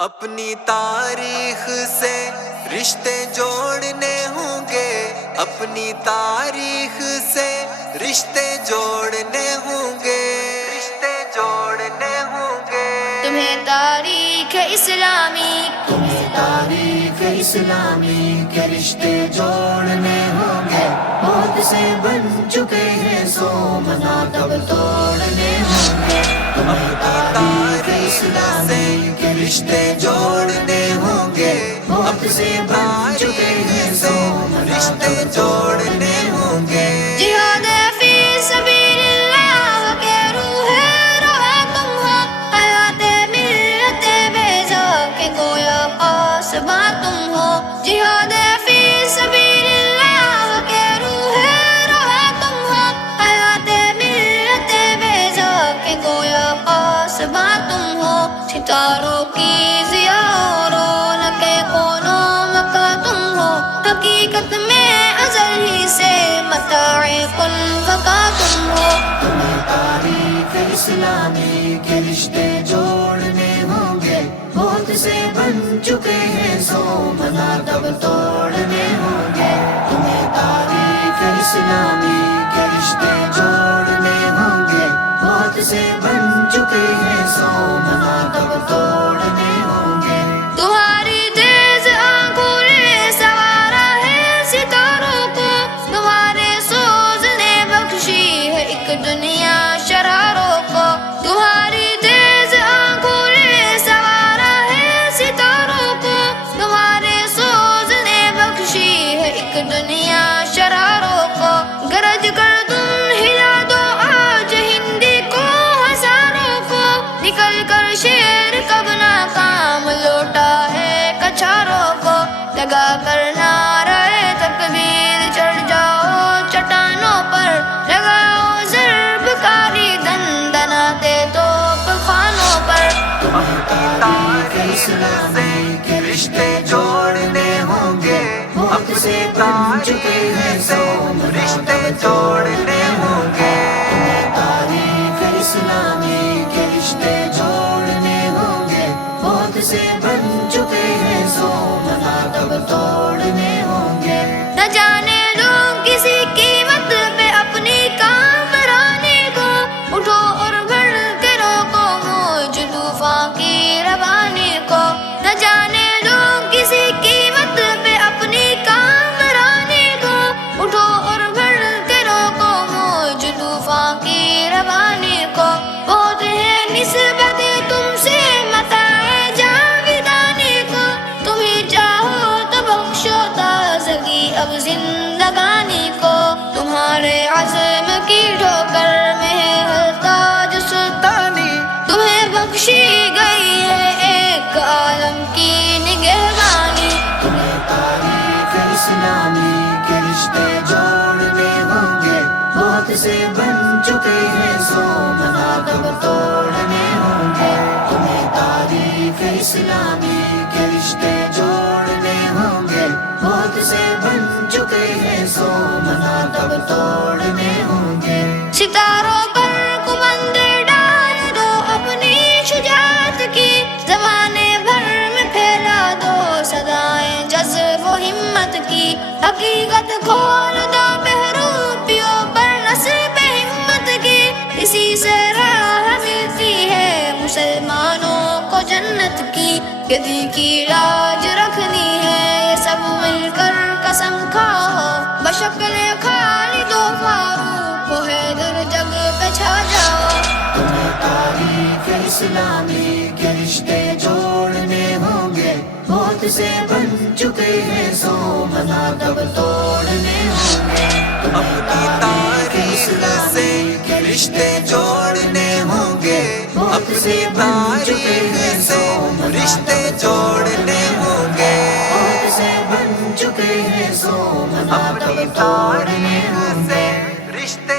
اپنی تاریخ سے رشتے جوڑنے ہوں گے، اپنی تاریخ سے رشتے جوڑنے ہوں گے، رشتے جوڑنے ہوں گے۔ تمہیں تاریخ اسلامی کے رشتے جوڑنے ہوں گے، بہت سے بن چکے ہیں سو منا تب توڑنے ہوں گے۔ اپنی تاریخ سے رشتے جوڑنے ہوں گے، بہت سے بن چکے ہیں سو منا رشتے جوڑنے ہوں گے۔ جہاد فی سبیل اللہ کے روح روا تم ہو، حیات ملت بیضا کے گویا پاسباں تم ہو۔ جہاد فی سبیل اللہ کے روح روا تم ہو، حیات ملت بیضا کے گویا پاسباں تم ہو۔ ستاروں کی ضیا اور رونق کونوں کا تم ہو، حقیقت میں ازل ہی سے متاع کن فکا تم ہو۔ تمہیں تاریخ اسلامی کے رشتے جوڑنے ہوں گے، بہت سے بن چکے ہیں سو منا تب توڑنے ہوں گے۔ تمہیں تاریخ اسلامی کے رشتے جوڑنے ہوں گے، بہت سے بن چکے ہیں سو منا تب توڑنے ہوں گے۔ تمہاری تیز آنکھوں نے سنوارا ہے ستاروں کو، تمہارے سوز نے بخشی ہے ایک دنیا شراروں کو۔ تمہاری تیز آنکھوں نے سنوارا ہے ستاروں کو، تمہارے سوز نے بخشی ہے ایک دنیا شراروں کو۔ گرج کر تم ہلا دو آج ہندی کو ہزاروں کو، نکل کر شیر کب ناکام لوٹا ہے کچھاروں کو۔ لگا کر نعرہ تکبیر چڑھ جاؤ چٹانوں پر، لگاؤ ضرب کاری دندناتے توپ خانوں پر۔ اپنی تاریخ سے رشتے جوڑنے ہوں گے، بہت سے بن چکے ہیں سو رشتے جوڑنے ہوں گے۔ تمہیں تاریخ اسلامی کے رشتے جوڑنے ہوں گے، بہت سے بن چکے ہیں سو منا تب توڑنے ہوں گے۔ نہ جانے لوگ کسی قیمت پہ اپنی کامرانی کو، اٹھو اور بڑھ کے روکو موج طوفان کی روانی کو۔ نہ جانے لوگ کسی قیمت پہ اپنی کامرانی کو، اٹھو اور بڑھ کے روکو موج طوفان کی روانی کو۔ بہت ہے نسبت تم سے متاع جاویدانی کو، تم ہی چاہو تو بخشو تازگی اب زندگانی کو۔ تمہارے عزم کی ٹھوکر میں ہے تاج سلطانی، تمہیں بخشی گئی ہے ایک عالم کی نگہبانی۔ تمہیں تاریخ اسلامی کے رشتے جوڑنے ہوں گے، بہت سے بن چکے ہیں سو منا تب توڑنے ہوں گے۔ تمہیں تاریخ اسلامی کے رشتے جوڑنے ہوں گے، بہت سے بن چکے ہیں سو منا تب توڑنے ہوں گے۔ ستاروں پر کمند ڈال دو اپنی شجاعت کی، زمانے بھر میں پھیلا دو صدائیں جذب و ہمت کی۔ حقیقت کھول دو بہروپیوں پر نصب ہمت کی، اسی سے راہ ملتی ہے مسلمانوں کو جنت کی۔ یدی کی لاج رکھنی ہے یہ سب مل کر قسم کھاؤ، بشکل خالد و فاروق و حیدر جگ پہ چھا جاؤ۔ تمہیں تاریخ اسلامی کے رشتے جوڑنے ہوں گے، بہت سے بن چکے ہیں سو منا تب توڑنے ہوں گے۔ اپنی تاریخ سے رشتے جوڑنے ہوں گے، اپنی تاریخ سے رشتے جوڑنے ہوں گے۔ بہت سے بن چکے ہیں سو منا تب اپنی توڑنے ہوں تاریخ گے۔ سے رشتے